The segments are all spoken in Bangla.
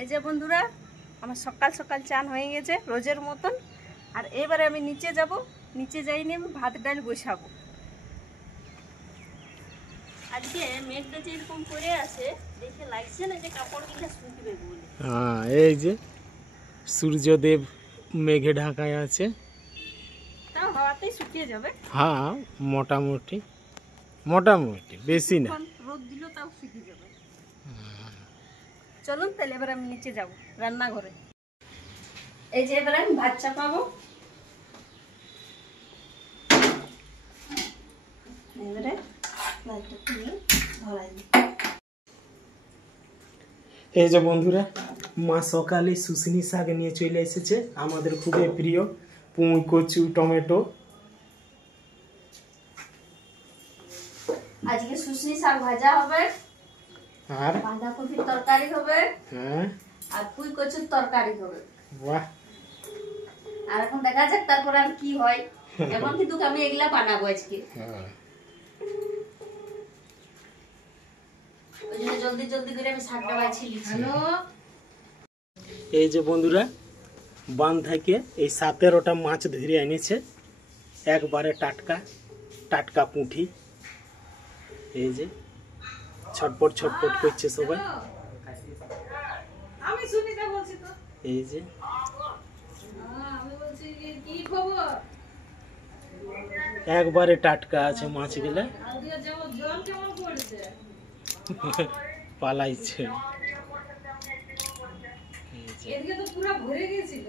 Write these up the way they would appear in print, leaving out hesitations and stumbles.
এই যে বন্ধুরা, আমার সকাল সকাল চান হয়ে গেছে রোজের মতন। আর এবারে আমি নিচে যাব, নিচে যাইনি আমি ভাত ডাল বসাবো। আজকে মেঘটা যেরকম করে আছে দেখে লাগছে না যে কাপড়গুলো শুকবে বলে। হ্যাঁ, এই যে সূর্যদেব মেঘে ঢাকায় আছে। তাও হাওয়াতেই শুকিয়ে যাবে। হ্যাঁ, মোটামুটি মোটামুটি বেশি না। রোদ দিল তাও শুকিয়ে যাবে। চলুন তাহলে এবার আমি নিচে যাব রান্নাঘরে। এই যে এবার আমি ভাত চাপাবো। এবারে ভাতটা তুলে ধরাই দিই। এই যে বন্ধুরা, মা সকালে শুশনি শাক নিয়ে চলে এসেছে, আমাদের খুবই প্রিয়। পুঁই, কচু, টমেটো। আজকে শুশনি শাক ভাজা হবে, আর বাঁধাকপির তরকারি হবে, হ্যাঁ, আর পুঁই কচুর তরকারি হবে। বাহ। আর এখন দেখা যাক তারপরে আর কি হয়। এখন কিন্তু আমি এগুলা বানাবো আজকে। ওই জন্য জলদি জলদি করে আমি শাকটা বাছিয়ে নিচ্ছি। এই যে বন্ধুরা, বান থেকে এই 17টা মাছ ধরে এনেছে, একবারে টাটকা টাটকা পুঁটি। এই যে ছটপট ছটপট করছে সবাই। আমি সুনিতা বলছি তো। এই যে আমি বলছি কি খবর? একবারে টাটকা আছে মাছগুলা। আজকে যেমন জল কেমন পড়েছে? পালাইছে। এদিকে তো পুরো ভরে গিয়েছিল।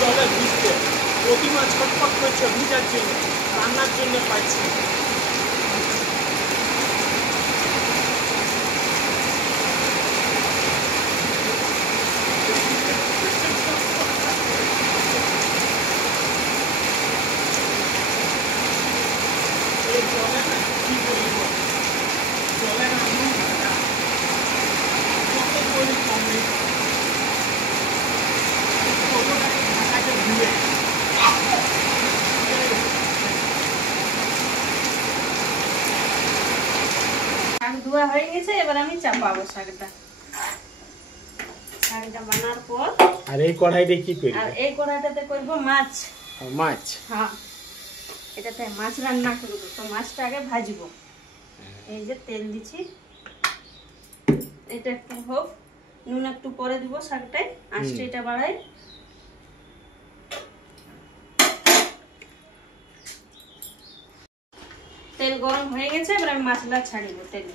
জলে ভিজতে প্রতিমা ছটফট করছে ভিজার জন্য, রান্নার জন্য পাচ্ছি। এই জলে না কি বলব, জলে না নুন ভাজা কত করে কমে ঢাকাকে ধুয়ে। শাক ধোয়া হয়ে গেছে, এবার আমি চাপাবো শাকটা। শাকটা বানার পর আর এই কড়াইটা কি করবে? আর এই কড়াইটাতে করব মাছ। মাছ? হ্যাঁ, এটাতে মাছ রান্না করব। তো মাছটা আগে ভাজবো। এই যে তেল দিচ্ছি, এটা একটু হোক, নুন একটু পরে দিব শাকটায়, আঁচটা এটা বাড়াই। তেল গরম হয়ে গেছে, এবার আমি মাছটা ছাড়িব তেলে।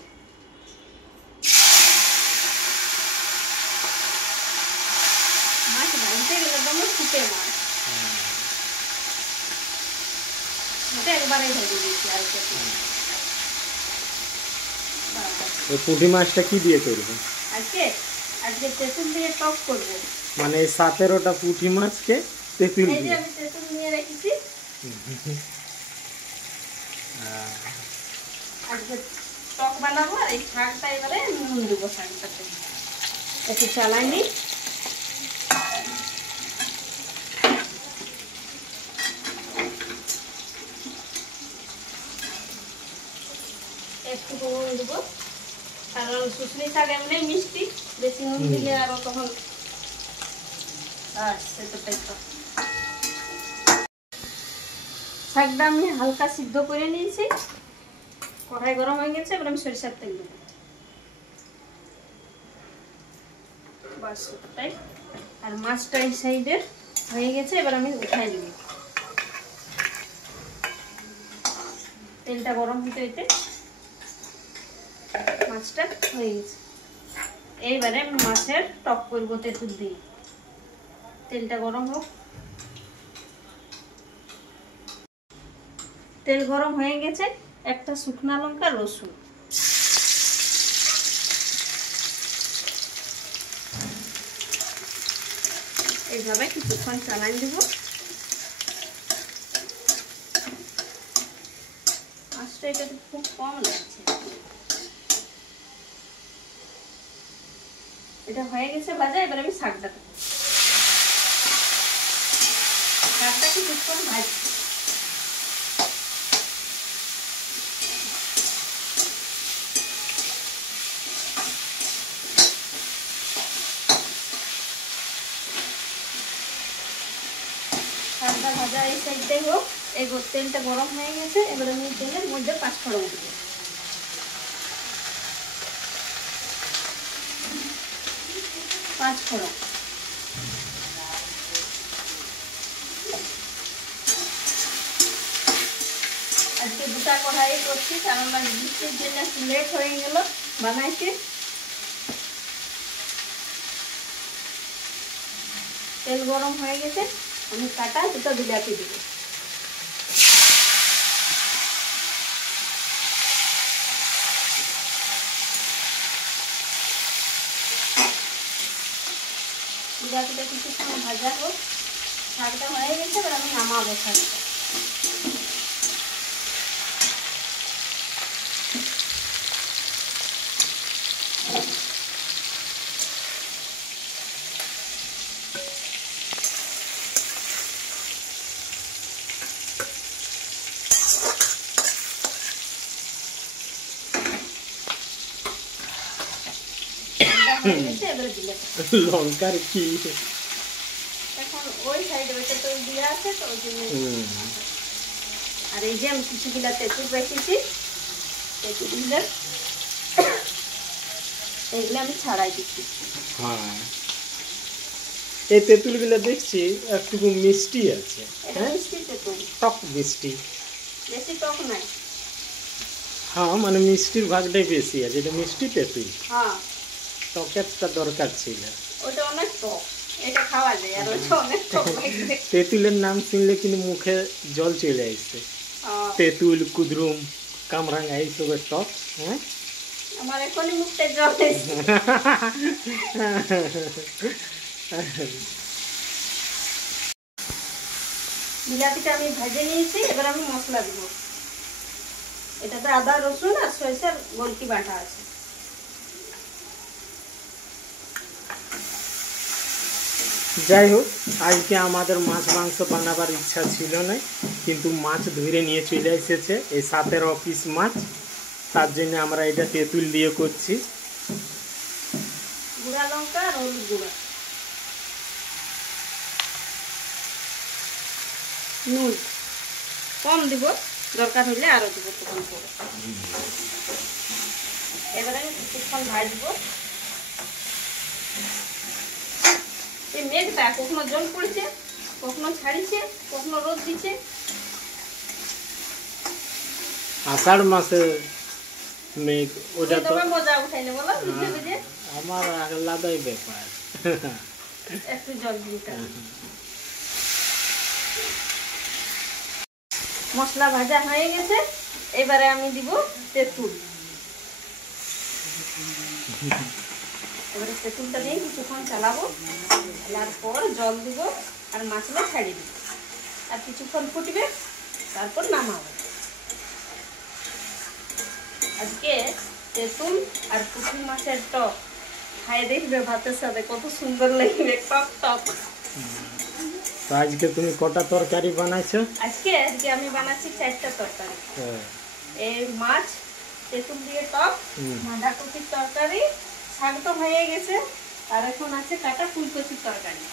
মাছ ভাজতে গেলে তো আমার ফুটে মাছ, এটা একবারেই ভেজে দিয়েছি। আর এই পুঁটি মাছটা কি দিয়ে করবে আজকে? আজকে তেঁতুল দিয়ে টক করবো। মানে 17টা পুঁটি মাছকে তেঁতুল এই যে দিয়ে? আমি তেঁতুল নিয়ে রেখেছি। আজকে টক বানাবো। আর এই শাকটা এবারে নুন দেবো শাকটাতে, একটু চালাই নি। একটু নুন দেবো, কারণ শুশনি শাক এমনি মিষ্টি, বেশি নুন দিলে আবার তখন শাকটা আমি হালকা সিদ্ধ করে নিয়েছি। কড়াই গরম হয়ে গেছে, এবার আমি সরিষার তেল দেবো। বাস তাই। আর মাছটা এই সাইডের হয়ে গেছে, এবার আমি উঠাই দিব। তেলটা গরম হতে হতে মাছটা হয়ে গেছে। এইবারে আমি মাছের টক করবো তেঁতুল দিয়ে। তেলটা গরম হোক। তেল গরম হয়ে গেছে, একটা শুকনা লঙ্কা, রসুন, এইভাবে কিছুক্ষণ চালাই দেব। মাছটা এটা খুব কম লাগছে। এই যে মাছটা একটু ভাজা হয়ে গেছে, এবার আমি নামিয়ে নেব। এই যে তেল গরম হয়ে গেছে, এবার আমি মাছটা ছেড়ে দিব। মাছটা একটু কম লাগছে। মাছটা এটা খুব কম লাগছে। এই যে মাছটা একটু ভাজা হয়ে গেছে, এবার আমি নামিয়ে নেব। এই যে তেল গরম হয়ে গেছে, এবার আমি মাছটা ছেড়ে দিব। মাছটা একটু কম লাগছে। এটা হয়ে গেছে ভাজা, এবার আমি শাকটা দেবো। শাকটা কিছুক্ষণ ভাজছি। শাকটা ভাজা এই সাইডটাই হোক, এই তেলটা গরম হয়ে গেছে। এবার আমি তেলের মধ্যে 5 ফোড়ন দেবো। 5 ফোড়ন। আজকে দুটা কড়াই করছি, কারণ বৃষ্টির জন্য একটু লেট হয়ে গেল বানাইতে। তেল গরম হয়ে গেছে, আমি কাটা দুটো বিলাতি দিব। বিলাতিটা কিছুক্ষণ ভাজা হোক। শাকটা হয়ে গেছে, এবার আমি নামাবো শাকটা। লঙ্কার কি এখন ওই সাইডে ওইটা তো দিয়ে আছে, তো ওই জন্য। আর এই যে আমি কিছু গিলা তেঁতুল রেখেছি, তেঁতুলগুলো এইগুলো আমি ছাড়াই দিচ্ছি। হ্যাঁ, এই তেঁতুলগুলো দেখছি একটু মিষ্টি আছে। এটা মিষ্টি তেঁতুল, টক মিষ্টি, বেশি টক নাই। হ্যাঁ, মানে মিষ্টির ভাগটাই বেশি আছে। এটা মিষ্টি তেঁতুল। হ্যাঁ, টকেরটা দরকার ছিল। ওটা অনেক টক, এটা খাওয়া যায়। আর ওটা অনেক টক লাগবে। তেঁতুলের নাম শুনলে কিন্তু মুখে জল চলে আসছে। তেঁতুল, কুদরুম, কামরাঙ্গা এইসবের টক। হ্যাঁ, আমার এখনই মুখটা জল এসেছে। বিলাতিটা আমি ভেজে নিয়েছি, এবার আমি মশলা দিব। এটাতে আদা, রসুন আর সরিষার গোলকি বাটা আছে। যাই হোক, আজকে আমাদের মাছ মাংস বানাবার ইচ্ছা ছিল না, কিন্তু মাছ ধরে নিয়ে চলে এসেছে এই 17 পিস মাছ। তার জন্য আমরা এটা তেঁতুল দিয়ে করছি। গুঁড়া লঙ্কা আর হলুদ গুঁড়া, নুন কম দিব, দরকার হলে আরো দিব তখন করে। এবারে আমি কিছুক্ষণ ভাজবো। এই মেঘটা কখনো জল পড়ছে, কখনো ছাড়িছে, কখনো রোদ দিচ্ছে। আষাঢ় মাসে মেঘ, ওটা তো মজা উঠাইলে বলো, বুঝে বুঝে আমার আলাদাই ব্যাপার। একটু জল দিতে। মশলা ভাজা হয়ে গেছে, এবারে আমি দিব তেঁতুল। এবারে তেঁতুলটা দিয়ে কিছুক্ষণ চালাবো, চালার পর জল দিব আর মাছগুলো ছাড়িয়ে দিব। আর কিছুক্ষণ ফুটবে, তারপর নামাবো। আজকে তেঁতুল আর পুঁটি মাছের টক খাই দেখবে ভাতের সাথে কত সুন্দর লাগবে, টক টক। তো আজকে তুমি কটা তরকারি বানাইছো? আজকে আমি বানাচ্ছি 4টা তরকারি। এই মাছ, তেঁতুল দিয়ে টক, বাঁধাকপির তরকারি, শাক তো হয়ে গেছে, আর এখন আছে কাটা ফুলকপির তরকারি।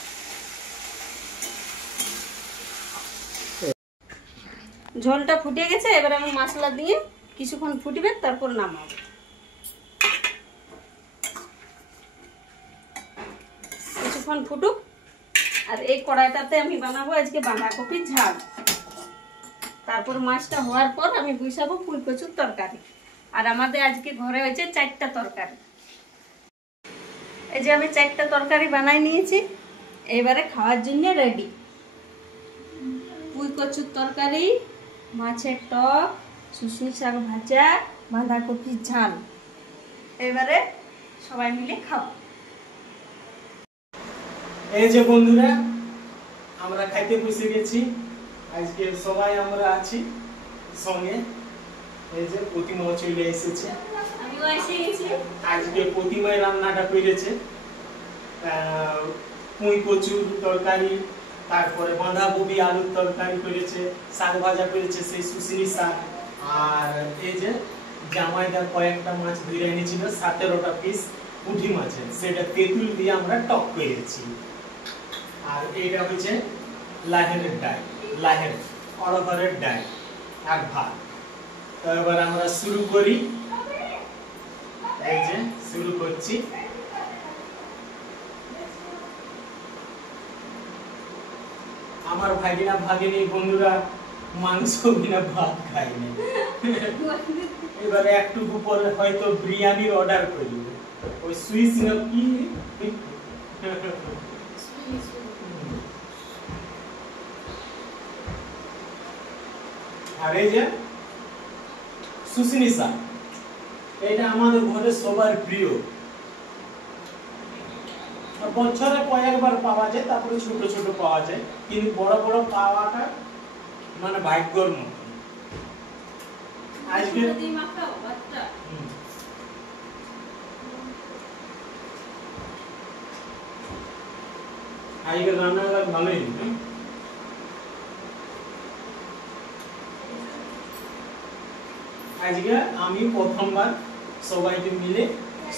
ঝোলটা ফুটে গেছে, এবার আমি মশলা দিয়ে কিছুক্ষণ ফুটবে, তারপর নামাবো। কিছুক্ষণ ফুটুক। আর এই কড়াইটাতে আমি বানাবো আজকে বাঁধাকপির ঝাল। তারপর মাছটা হওয়ার পর আমি বসাবো ফুলকপির তরকারি। আর আমাদের আজকে ঘরে হয়েছে 4টা তরকারি। এই যে আমি 4টা তরকারি বানাই নিয়েছি, এবারে খাওয়ার জন্য রেডি। ফুলকপির তরকারি, মাছের টক, শুশুর শাক ভাজা, বাঁধাকপির ঝাল। এবারে সবাই মিলে খাও। এই যে বন্ধুরা, আমরা খাইতে বসে গেছি। আজকে সবাই আমরা আছি সঙ্গে। এই যে প্রতিমা চলে এসেছে, আমিও এসে গেছি। আজকে প্রতিমায় রান্নাটা করেছে। পুঁই কচুর তরকারি, তারপরে বাঁধাকপি আলুর তরকারি করেছে, শাক ভাজা করেছে সেই শুশনি শাক। আর এই যে জামাইদা কয়েকটা মাছ ধরে এনেছিল 17টা পিস পুঁটি মাছের, সেটা তেঁতুল দিয়ে আমরা টক করেছি। আর এইটা হচ্ছে লাহেরের ডাল, লাহের অড়হরের ডাল আর ভাত। তো এবার আমরা শুরু করি। এই যে শুরু করছি। আমার ভাগিনা ভাগিনী বন্ধুরা মাংস বিনা ভাত খায়নি, এবারে একটু পরে হয়তো বিরিয়ানির অর্ডার করবে। ওই সুইস না কি আর এই যে শুশনি শাক, এটা আমাদের ঘরে সবার প্রিয়। বছরে কয়েকবার পাওয়া যায়, তারপরে ছোট ছোট পাওয়া যায়, কিন্তু বড় বড় পাওয়াটা মানে ভাগ্যর মতো। আজকে আজকে রান্নাঘর ভালোই। আজকে আমি প্রথমবার সবাইকে মিলে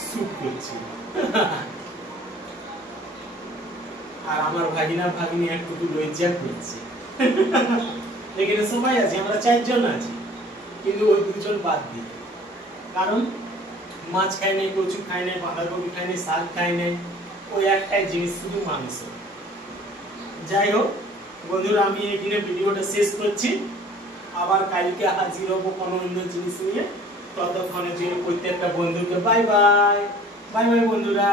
স্যুপ করছি। আর আমার ভাগিনা ভাগিনী একটু লজ্জা করছে। এখানে সবাই আছে, আমরা 4 জন আছি, কিন্তু ওই 2 জন বাদ দিয়ে। কারণ মাছ খায় নাই, কচু খায় নাই, বাঁধাকপি খায় নাই, শাক খায় নাই, ওই একটাই জিনিস শুধু মাংস। যাই হোক বন্ধুরা, আমি এখানে ভিডিওটা শেষ করছি। আবার কালকে হাজির হবো কোনো অন্য জিনিস নিয়ে। ততক্ষণের জন্য প্রত্যেকটা বন্ধুকে বাই বাই। বাই বাই বন্ধুরা।